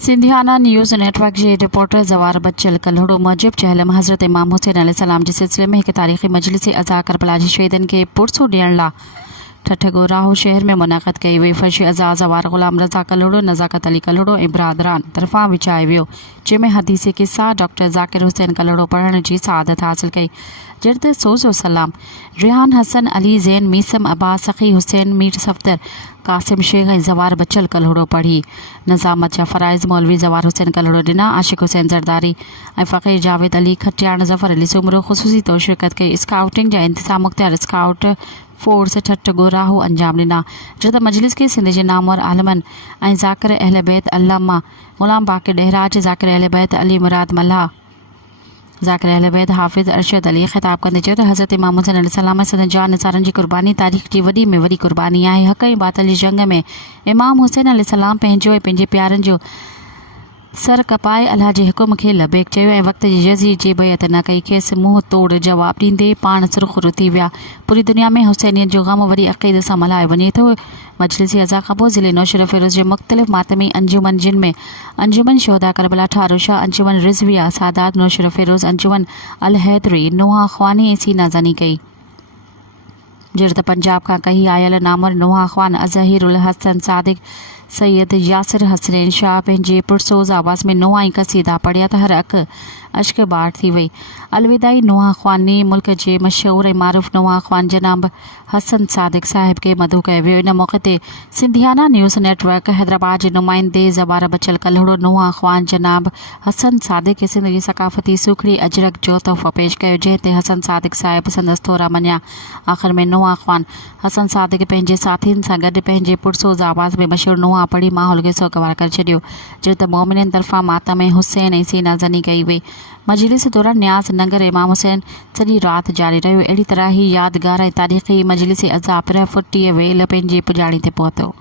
सिंधियाना news network जे रिपोर्टर जवार बच्चल कल्हड़ो मूजिब चहलम हज़रत इमाम हुसैन अलैहिस्सलाम जे सिलसिले में एक तारीख़ी मजलिस अज़ा करबला जी शहीदन के पुरसो ॾियण ला ठठगोराहो शहर में मुनाक़द कई वई। फर्श अज़ा जवार ग़ुलाम रज़ा कल्हड़ो, नज़ाकत अली कल्हड़ो ऐं बरादरान तरफ़ां विछाए वियो, जंहिंमें हदीसी किस्सा डॉक्टर ज़ाकिर हुसैन कल्हड़ो पढ़ण जी सआदत हासिल कई। जर्द सोज़ो सलाम रिहान हसन अली ज़ैन मीसम अब्बास सखी हुसैन मीर सफ़दर कासिम शेख ऐं जवार बच्चल कल्हड़ो पढ़ी। नज़ामत जा फ़राइज़ मौलवी जवार हुसैन कल्हड़ो ॾिना। आशिक़ हुसैन ज़रदारी ऐं फ़क़ीर जावेद अली खटियाण ज़फ़र अली सुमरो ख़ुसूसी तौर शिरकत कई। स्काउटिंग जा इंतिज़ाम मुख्तियार स्काउट फोर्स ठठगोराहो अंजाम ॾिना। जर्द मजलिस के सिंध जे नामवर आलमन ऐं ज़ाकिर अहल बैत अल्लामा ग़ुलाम बाक़िर ॾहराज, ज़ाकिर अहल बैत अली मुराद मल्हा, ज़ाकिर अहल बैत हाफ़िज़ अरशद अली ख़िताब कंदे चयो त हज़रत इमाम हुसैन अलैहिस्सलाम सदन जान निसारनि जी क़ुर्बानी तारीख़ जी वॾी में वॾी क़ुर्बानी आहे। हक़ ऐं बातिल जी जंग में इमाम हुसैन अलैहिस्सलाम पंहिंजो ऐं पंहिंजे प्यारनि जो सर कपाए अल्लाह जे हुकुम खे लबैक चयो ऐं वक़्त जी जज़ी जी बैत न कई। खेसि मुंहुं तोड़ जवाब ॾींदे पाण सुरख़ुरु थी विया। पूरी दुनिया में हुसैनियत जो ग़म वरी अक़ीदत सां मल्हायो वञे थो। मजलिसी अज़ा खां पोइ ज़िले नौशर फ़िरोज़ जे मुख़्तलिफ़ मातमी अंजुमन, जिन में अंजुमन शोहदा करबला ठारूशा, अंजुमन रिज़विया सादात नौशर फ़िरोज़, अंजुमन अल हैदरी नोहा ख़्वानी ऐं सीना ज़नी कई। जर्द पंजाब खां कही आयल नामर नोहा ख़्वान अज़हीरुल हसन सादिक सैयद यासिर हसनैन शाह पंहिंजे पुरसोज़ आवाज़ में नोहा ई कसीदा पढ़िया त हर अख अश्क बाढ़ थी वई। अलविदाई नोहा ख़्वानी मुल्क जे मशहूर ऐं मारूफ़ नोहा ख़्वान जनाब हसन सादिक साहिब के मदऊ कयो वियो। इन मौक़े ते सिंधियाना न्यूज़ नेटवर्क हैदराबाद जे नुमाइंदे ज़वार बच्चल कल्हड़ो नोहा ख़्वान जनाब हसन सादिक खे सिंध जी सक़ाफ़ती सूखड़ी अजरक जो तोहफ़ो पेश कयो, जंहिं ते हसन सादिक साहिब संदसि थोरा मञिया। आख़िर में नोहा ख़्वान हसन सादिक पंहिंजे साथियुनि सां गॾु पंहिंजे पुरसोज़ आवाज़ में मशहूर नोहा पढ़ी माहौल खे सोगवार करे छॾियो। जर्द मोमिननि तरफ़ां मातम ऐं हुसैन ऐं सीना ज़नी कई वई। मजलिस दौरान न्याज़ नंगर इमाम हुसैन सॼी राति जारी रहियो। अहिड़ी तरह ई यादगार ऐं तारीख़ी मजलिस अज़ा पिरह फुटीअ वेल पंहिंजी पुॼाणी ते पहुतो।